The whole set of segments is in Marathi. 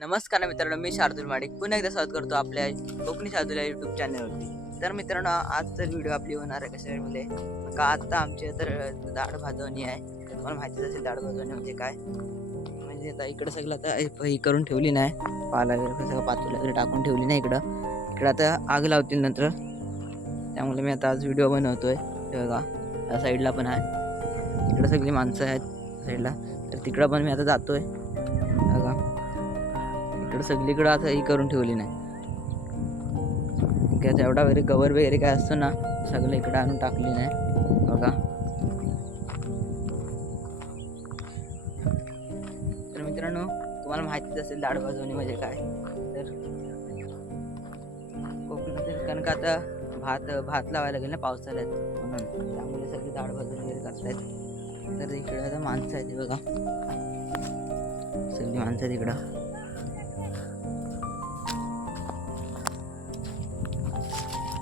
नमस्कार मित्रांनो, मी शार्दूल माडिक पुन्हा एकदा स्वागत करतो आपल्या कोकणी शार्दूल या यूट्यूब चॅनलवरती. तर मित्रांनो, आज तर व्हिडिओ आपली होणार आहे कशामध्ये का आता आमची तर डाळ भाजवणी आहे. तुम्हाला माहितीच असेल डाळ भाजवणी म्हणजे काय. म्हणजे आता इकडं सगळं आता ही करून ठेवली नाही, पाला वगैरे सगळं पातूला वगैरे टाकून ठेवली नाही. इकडं आता आग लावतील नंतर, त्यामुळे मी आता आज व्हिडिओ बनवतोय. बघा या साईडला पण आहे, इकडं सगळी माणसं आहेत साईडला, तर तिकडं पण मी आता जातोय. बघा इकडं सगळीकडं आता ही करून ठेवली नाही, काय एवढा वगैरे गवर वगैरे काय असतो ना, सगळं इकडं आणून टाकली नाही. बघा तर मित्रांनो, तुम्हाला माहितीच असेल डाळ भाजवणी म्हणजे काय. तर कोकणात कारण का आता भात लावायला लागेल ना पावसाळ्यात, म्हणून त्यामुळे सगळी डाळ भाजवणी वगैरे करतायत. तर इकडे आता माणसं आहेत बघा, सगळी माणसं आहेत इकडं.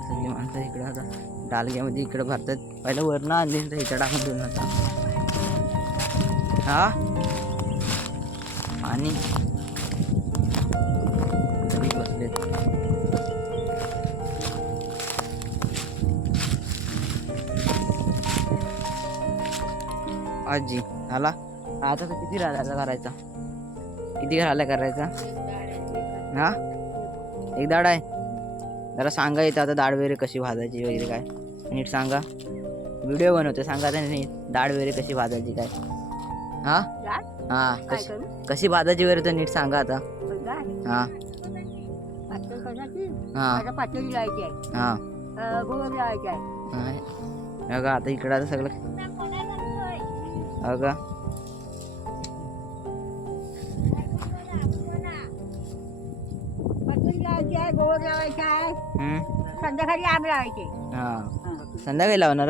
सगळी माणसं इकडं आता डालग्यामध्ये इकडं भरतात. पहिला वरनं आणली तर इथं टाकून देऊन आता हा पाणी सगळी बसलेत. आजी आला आता तर किती राहिला करायचा, किती राहिला करायचा हा एक दाड आहे. जरा सांगा येतं आता डाळ वगैरे कशी भाजायची वगैरे काय, नीट सांगा. व्हिडिओ बनवते, सांगा आता नीट डाळ वगैरे कशी भाजायची काय. हा हा कशी भाजायची वगैरे तर नीट सांगा आता. हा हा बघा आता इकडं आता सगळं बघा संध्याकाळी आंबे लावायचे. हा संध्याकाळी लावणार.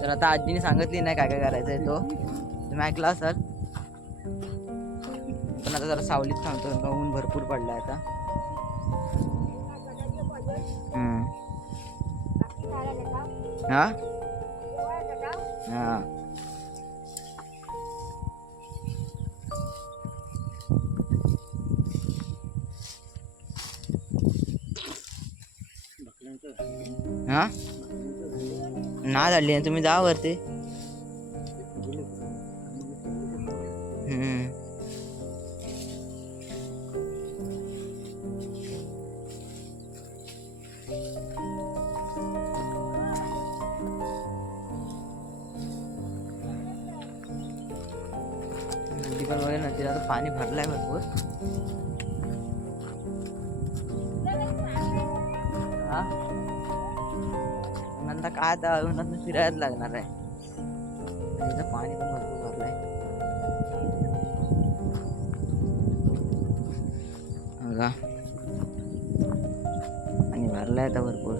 तर आता आजीने सांगितली नाही काय काय करायचंय, तो तुम्ही ऐकला असाल. पण आता जरा सावलीत थांबतो, ऊन भरपूर पडलाय आता. हा हा हा ना झाली तुम्ही जा वरती. नदी पण बघेल, नदीला आता पाणी भरलंय भरपूर. हा नंतर काय आता उन्हात फिरायला लागणार आहे, नदीचं पाणी पण भरपूर भरलंय. बघा आणि भरलाय आता भरपूर.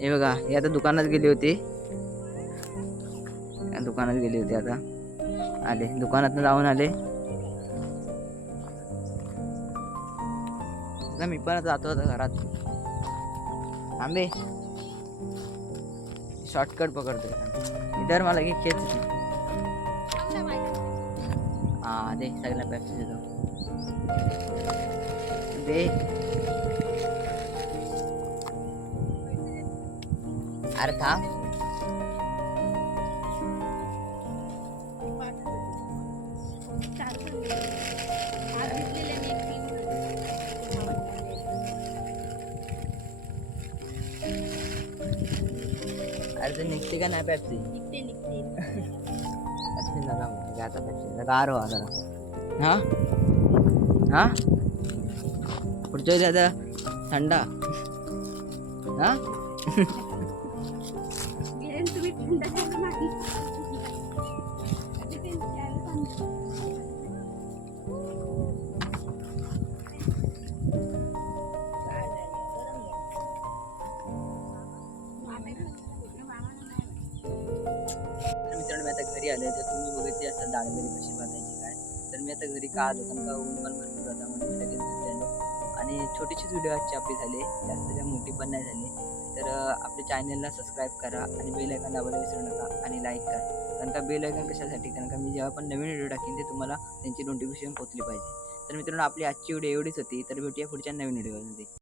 हे बघा हे आता दुकानात गेली होती, आता आले दुकानात जाऊन आले. मी पण जातो आता घरात. आंबे शॉर्टकट पकडतोय इधर मला की खेच हा दे सगळ्यांना पेप्सी देतो दे. अरे थांब अरे ते निघते का नाही पेप्सी. पेप्सी नका मग आता, पेप्सी गार हो जरा. हा हा पुढच्या वेळी आता थंडा हा मित्रांनो, मी आता घरी आले. तर तुम्ही बघितली असाल डाळ वगैरे कशी भाजायची काय. तर मी आता घरी का आलो, कारण का ऊन पण भरपूर होता, म्हणून मी लगेच घरी आलो. आणि छोटीशीच व्हिडिओ आजची आपली झाली, जास्त काय मोठी पण नाही झाली. तर आपल्या चॅनलला सबस्क्राईब करा आणि बेल आयकॉन दाबायला विसरू नका आणि लाईक करा. कारण का बेल आयकॉन कशासाठी, कारण का मी जेव्हा पण नवीन व्हिडिओ टाकेन ते तुम्हाला त्यांची नोटिफिकेशन पोहोचली पाहिजे. तर मित्रांनो आपली आजची व्हिडिओ एवढीच होती. तर भेटूया पुढच्या नवीन व्हिडिओमध्ये.